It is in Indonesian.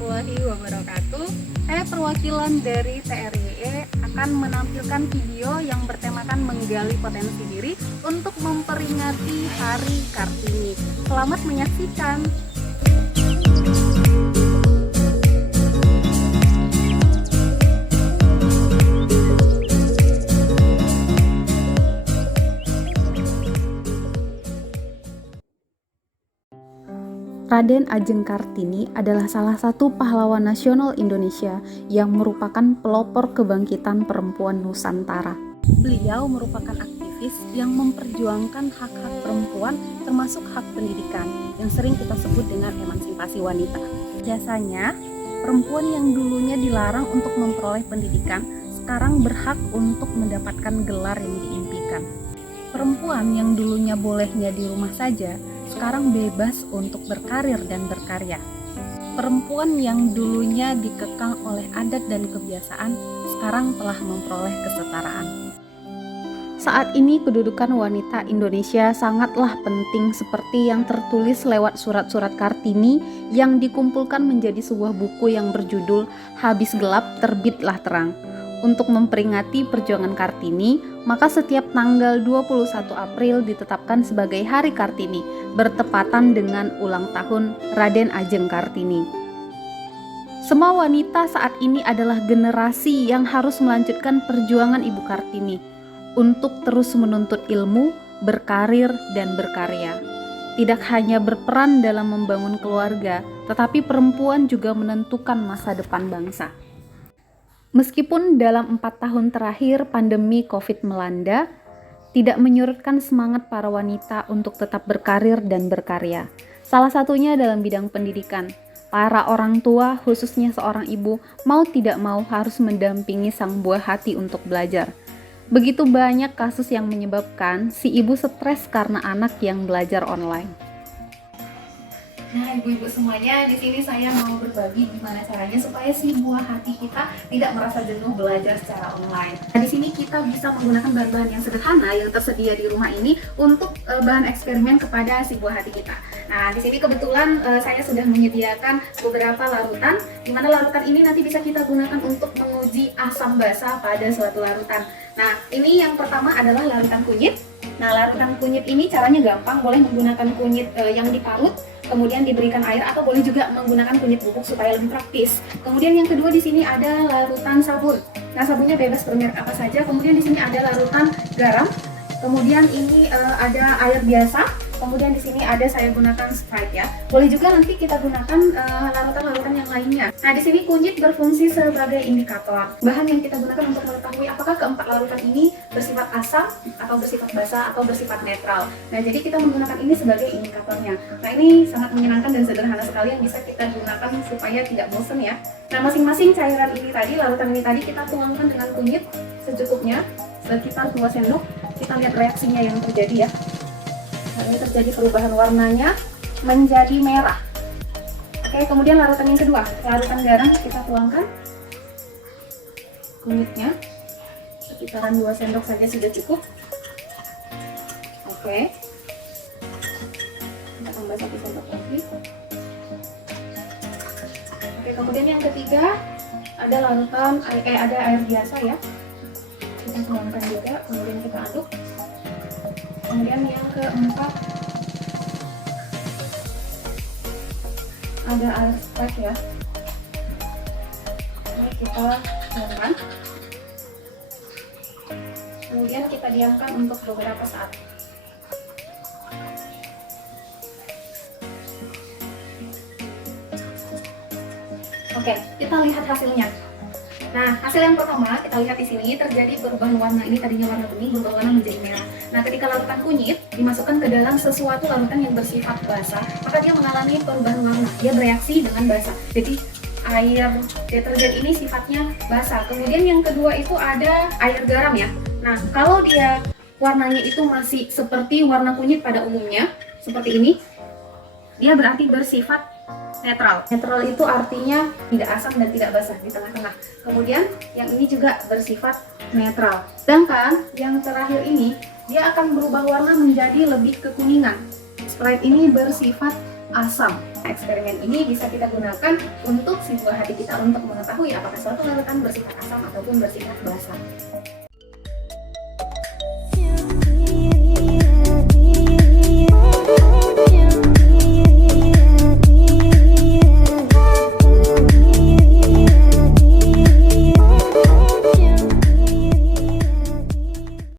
warahmatullahi wabarakatuh. Saya perwakilan dari TRYE akan menampilkan video yang bertemakan menggali potensi diri untuk memperingati Hari Kartini. Selamat menyaksikan. Raden Ajeng Kartini adalah salah satu pahlawan nasional Indonesia yang merupakan pelopor kebangkitan perempuan Nusantara. Beliau merupakan aktivis yang memperjuangkan hak-hak perempuan termasuk hak pendidikan yang sering kita sebut dengan emansipasi wanita. Biasanya, perempuan yang dulunya dilarang untuk memperoleh pendidikan sekarang berhak untuk mendapatkan gelar yang diimpikan. Perempuan yang dulunya bolehnya di rumah saja sekarang bebas untuk berkarir dan berkarya. Perempuan yang dulunya dikekang oleh adat dan kebiasaan sekarang telah memperoleh kesetaraan. Saat ini kedudukan wanita Indonesia sangatlah penting seperti yang tertulis lewat surat-surat Kartini yang dikumpulkan menjadi sebuah buku yang berjudul Habis Gelap Terbitlah Terang. Untuk memperingati perjuangan Kartini, maka setiap tanggal 21 April ditetapkan sebagai Hari Kartini, bertepatan dengan ulang tahun Raden Ajeng Kartini. Semua wanita saat ini adalah generasi yang harus melanjutkan perjuangan Ibu Kartini untuk terus menuntut ilmu, berkarir, dan berkarya. Tidak hanya berperan dalam membangun keluarga, tetapi perempuan juga menentukan masa depan bangsa. Meskipun dalam 4 tahun terakhir pandemi COVID melanda, tidak menyurutkan semangat para wanita untuk tetap berkarir dan berkarya. Salah satunya dalam bidang pendidikan. Para orang tua, khususnya seorang ibu, mau tidak mau harus mendampingi sang buah hati untuk belajar. Begitu banyak kasus yang menyebabkan si ibu stres karena anak yang belajar online. Nah, ibu-ibu semuanya, di sini saya mau berbagi gimana caranya supaya si buah hati kita tidak merasa jenuh belajar secara online. Nah, di sini kita bisa menggunakan bahan-bahan yang sederhana yang tersedia di rumah ini untuk bahan eksperimen kepada si buah hati kita. Nah, di sini kebetulan saya sudah menyediakan beberapa larutan, di mana larutan ini nanti bisa kita gunakan untuk menguji asam basa pada suatu larutan. Nah, ini yang pertama adalah larutan kunyit. Nah, larutan kunyit ini caranya gampang, boleh menggunakan kunyit yang diparut, kemudian diberikan air, atau boleh juga menggunakan kunyit bubuk supaya lebih praktis. Kemudian yang kedua di sini ada larutan sabun. Nah, sabunnya bebas bermerek apa saja. Kemudian di sini ada larutan garam. Kemudian ini ada air biasa. Kemudian di sini ada saya gunakan Sprite ya. Boleh juga nanti kita gunakan larutan-larutan yang lainnya. Nah, di sini kunyit berfungsi sebagai indikator. Bahan yang kita gunakan untuk mengetahui apakah keempat larutan ini bersifat asam atau bersifat basa atau bersifat netral. Nah, jadi kita menggunakan ini sebagai indikatornya. Nah, ini sangat menyenangkan dan sederhana sekali yang bisa kita gunakan supaya tidak bosan ya. Nah, masing-masing cairan ini tadi, larutan ini tadi kita tuangkan dengan kunyit secukupnya, sekitar 2 sendok. Kita lihat reaksinya yang terjadi ya. Nah, ini terjadi perubahan warnanya menjadi merah. Oke, kemudian larutan yang kedua, larutan garam kita tuangkan kunyitnya sekitaran 2 sendok saja sudah cukup. Oke, kita tambah 1 sendok lagi. Oke, kemudian yang ketiga ada larutan ada air biasa ya, kita tuangkan juga, kemudian kita aduk. Kemudian yang keempat ada air Sprite ya. Ini kita tuangkan. Kemudian kita diamkan untuk beberapa saat. Oke, kita lihat hasilnya. Nah, hasil yang pertama kita lihat di sini terjadi perubahan warna. Ini tadinya warna kuning berubah warna menjadi merah. Nah, ketika larutan kunyit dimasukkan ke dalam sesuatu larutan yang bersifat basah, maka dia mengalami perubahan warna. Dia bereaksi dengan basah. Jadi air deterjen ini sifatnya basah. Kemudian yang kedua itu ada air garam ya. Nah, kalau dia warnanya itu masih seperti warna kunyit pada umumnya, seperti ini, dia berarti bersifat netral. Netral itu artinya tidak asam dan tidak basah, di tengah-tengah. Kemudian yang ini juga bersifat netral. Sedangkan yang terakhir ini dia akan berubah warna menjadi lebih kekuningan. Sprite ini bersifat asam. Eksperimen ini bisa kita gunakan untuk si buah hati kita untuk mengetahui apakah suatu larutan bersifat asam ataupun bersifat basa.